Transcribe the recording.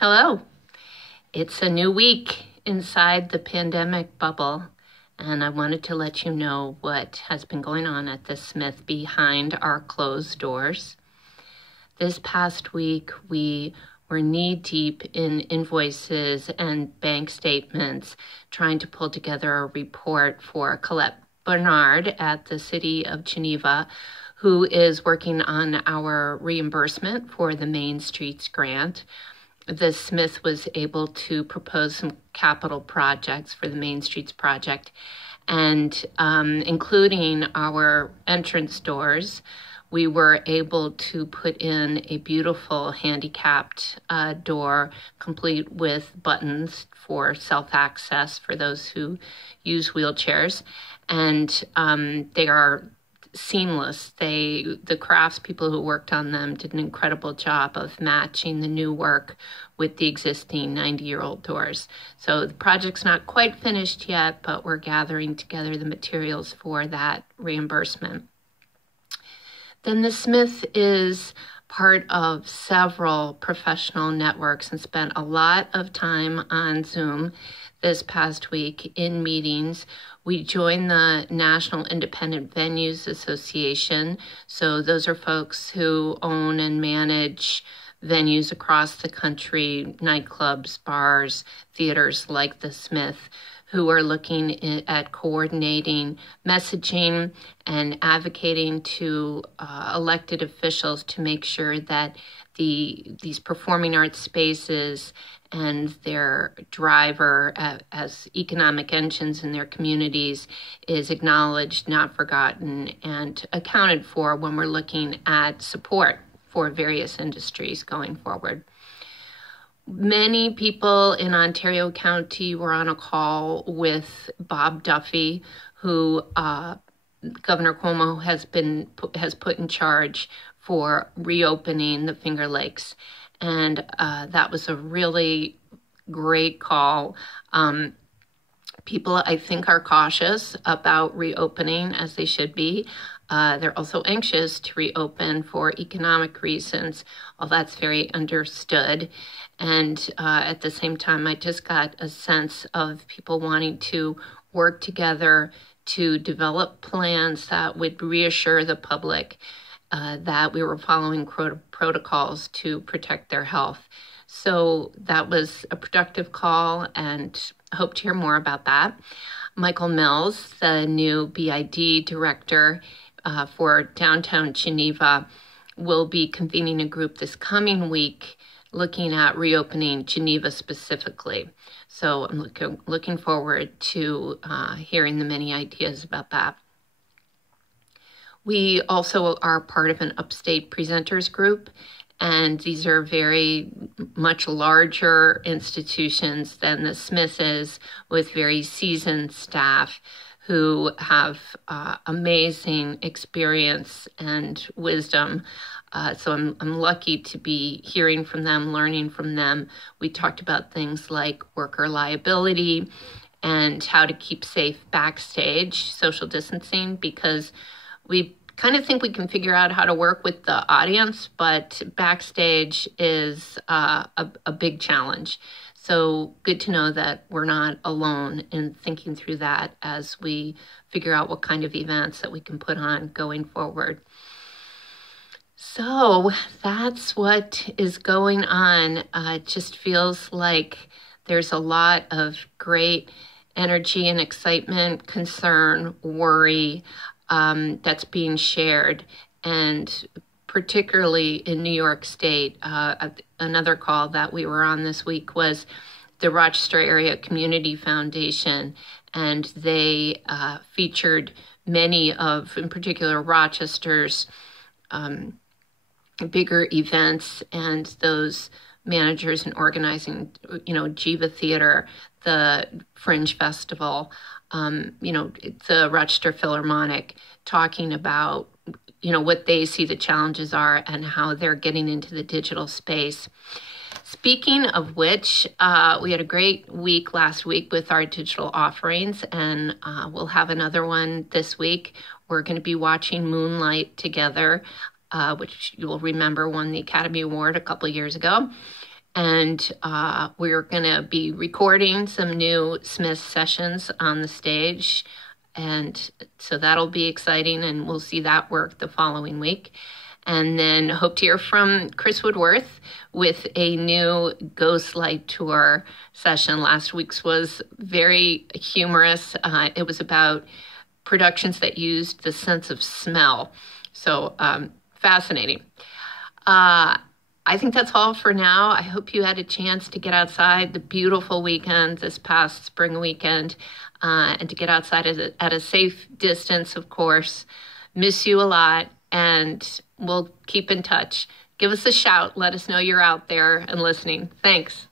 Hello. It's a new week inside the pandemic bubble, and I wanted to let you know what has been going on at the Smith behind our closed doors. This past week, we were knee-deep in invoices and bank statements, trying to pull together a report for Colette Bernard at the City of Geneva, who is working on our reimbursement for the Main Streets grant. The Smith was able to propose some capital projects for the Main Streets project, and including our entrance doors, we were able to put in a beautiful handicapped door, complete with buttons for self-access for those who use wheelchairs, and they are seamless. The craftspeople who worked on them did an incredible job of matching the new work with the existing 90-year-old doors. So the project's not quite finished yet, but we're gathering together the materials for that reimbursement. Then the Smith is part of several professional networks and spent a lot of time on Zoom this past week in meetings. We joined the National Independent Venues Association. So those are folks who own and manage venues across the country, nightclubs, bars, theaters like the Smith, who are looking at coordinating messaging and advocating to elected officials to make sure that these performing arts spaces and their driver as economic engines in their communities is acknowledged, not forgotten, and accounted for when we're looking at support for various industries going forward. Many people in Ontario County were on a call with Bob Duffy, who Governor Cuomo has put in charge for reopening the Finger Lakes. And that was a really great call. People, I think, are cautious about reopening, as they should be. They're also anxious to reopen for economic reasons. Well, that's very understood. And at the same time, I just got a sense of people wanting to work together to develop plans that would reassure the public that we were following protocols to protect their health. So that was a productive call, and I hope to hear more about that. Michael Mills, the new BID director for downtown Geneva, will be convening a group this coming week looking at reopening Geneva specifically. So I'm looking forward to hearing the many ideas about that. We also are part of an upstate presenters group, and these are very much larger institutions than the Smith is, with very seasoned staff who have amazing experience and wisdom. So I'm lucky to be hearing from them, learning from them. We talked about things like worker liability and how to keep safe backstage, social distancing, because we kind of think we can figure out how to work with the audience, but backstage is a big challenge. So good to know that we're not alone in thinking through that as we figure out what kind of events that we can put on going forward. So that's what is going on. It just feels like there's a lot of great energy and excitement, concern, worry that's being shared. And particularly in New York State, another call that we were on this week was the Rochester Area Community Foundation, and they featured many of, in particular, Rochester's bigger events, and those managers and organizing, Jiva Theater, the Fringe Festival, the Rochester Philharmonic, talking about, what they see the challenges are and how they're getting into the digital space. Speaking of which, we had a great week last week with our digital offerings, and we'll have another one this week. We're going to be watching Moonlight together, which you will remember won the Academy Award a couple years ago. And we're going to be recording some new Smith sessions on the stage. And so that'll be exciting, and we'll see that work the following week. And then hope to hear from Chris Woodworth with a new Ghost Light Tour session. Last week's was very humorous. It was about productions that used the sense of smell. So fascinating. I think that's all for now. I hope you had a chance to get outside the beautiful weekend, this past spring weekend, and to get outside at a safe distance, of course. Miss you a lot, and we'll keep in touch. Give us a shout. Let us know you're out there and listening. Thanks.